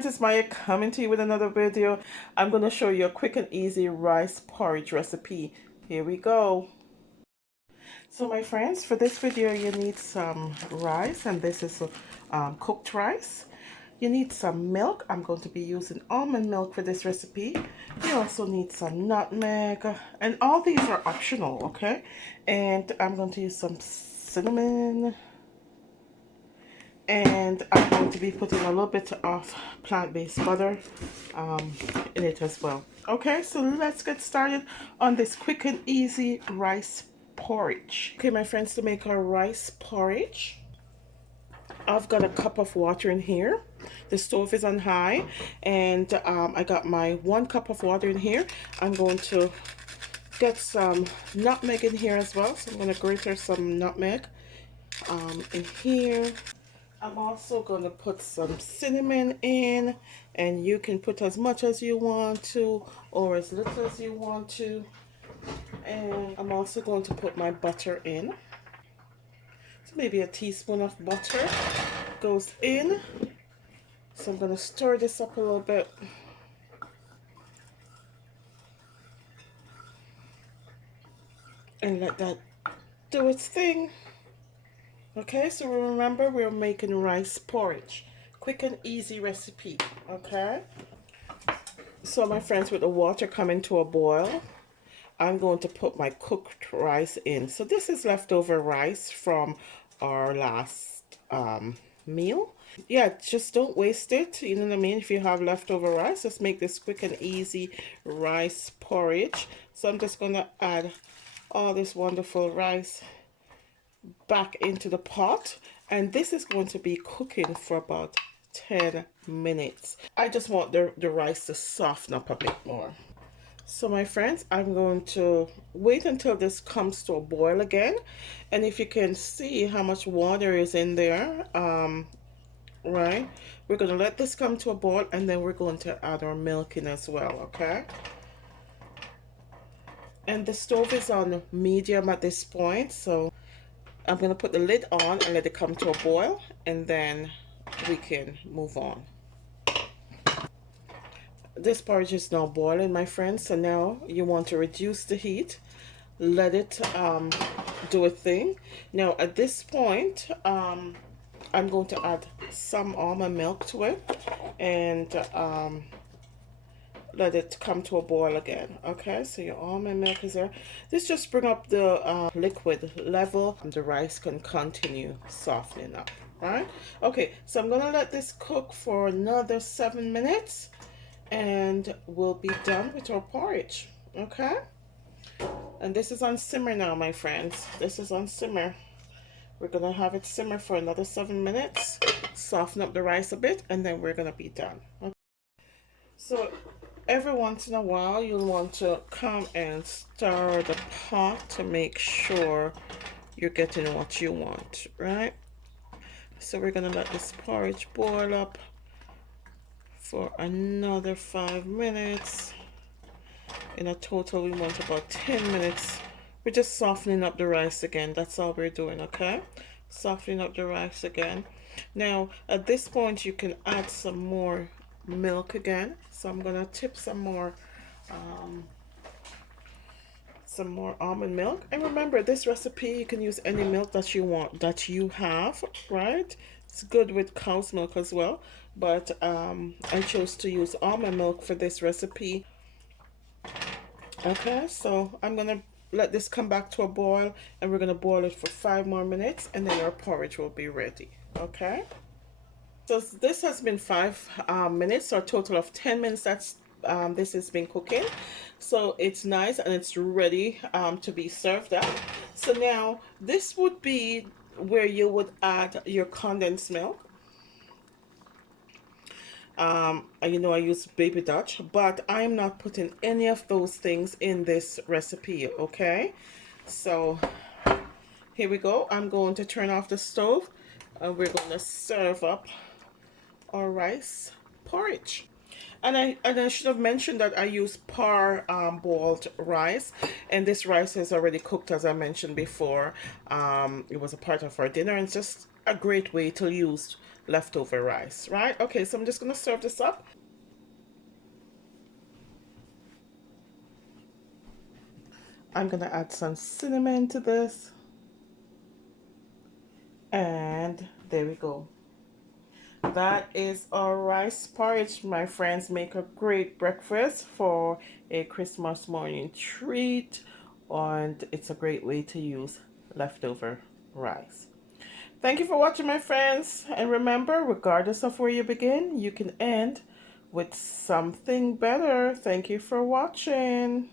friends, it's Maya coming to you with another video. I'm going to show you a quick and easy rice porridge recipe. Here we go. So my friends, for this video you need some rice, and this is cooked rice. You need some milk. I'm going to be using almond milk for this recipe. You also need some nutmeg, and all these are optional, okay? And I'm going to use some cinnamon, and I'm going to be putting a little bit of plant-based butter in it as well. Okay, so let's get started on this quick and easy rice porridge. Okay, my friends, to make our rice porridge, I've got a cup of water in here. The stove is on high, and I got my 1 cup of water in here. I'm going to get some nutmeg in here as well, so I'm going to grate some nutmeg in here. I'm also going to put some cinnamon in, and you can put as much as you want to or as little as you want to. And I'm also going to put my butter in. So maybe a teaspoon of butter goes in. So I'm going to stir this up a little bit. And let that do its thing. Okay, so remember, we're making rice porridge. Quick and easy recipe, okay? So my friends, with the water coming to a boil, I'm going to put my cooked rice in. So this is leftover rice from our last meal. Yeah, just don't waste it. You know what I mean? If you have leftover rice, just make this quick and easy rice porridge. So I'm just going to add all this wonderful rice back into the pot, and this is going to be cooking for about 10 minutes. I just want the rice to soften up a bit more. So my friends, I'm going to wait until this comes to a boil again, and if you can see how much water is in there, right, we're going to let this come to a boil, and then we're going to add our milk in as well, okay? And the stove is on medium at this point, so I'm going to put the lid on and let it come to a boil, and then we can move on. This porridge is now boiling, my friends, so now you want to reduce the heat. Let it do a thing. Now at this point, I'm going to add some almond milk to it, and let it come to a boil again. Okay, so your almond milk is there. This just bring up the liquid level, and the rice can continue softening up. Right? Okay, so I'm gonna let this cook for another 7 minutes, and we'll be done with our porridge. Okay, and this is on simmer now, my friends. This is on simmer. We're gonna have it simmer for another 7 minutes, soften up the rice a bit, and then we're gonna be done. Okay. So every once in a while, you'll want to come and stir the pot to make sure you're getting what you want, right? So we're gonna let this porridge boil up for another 5 minutes. In a total, we want about 10 minutes. We're just softening up the rice again. That's all we're doing, okay? Softening up the rice again. Now, at this point, you can add some more milk again. So I'm gonna tip some more almond milk. And remember, this recipe, you can use any milk that you want, that you have, right? It's good with cow's milk as well, but I chose to use almond milk for this recipe. Okay, so I'm gonna let this come back to a boil, and we're gonna boil it for 5 more minutes, and then our porridge will be ready. Okay, so this has been 5 minutes, so a total of 10 minutes that's this has been cooking. So it's nice and it's ready to be served up. So now this would be where you would add your condensed milk. You know, I use baby Dutch, but I'm not putting any of those things in this recipe. Okay, so here we go. I'm going to turn off the stove, and we're going to serve up our rice porridge. And I should have mentioned that I use boiled rice, and this rice is already cooked, as I mentioned before. It was a part of our dinner, and it's just a great way to use leftover rice, right? Okay, so I'm just gonna serve this up. I'm gonna add some cinnamon to this, and there we go. That is our rice porridge, my friends. Make a great breakfast for a Christmas morning treat, and it's a great way to use leftover rice. Thank you for watching, my friends, and remember, regardless of where you begin, you can end with something better. Thank you for watching.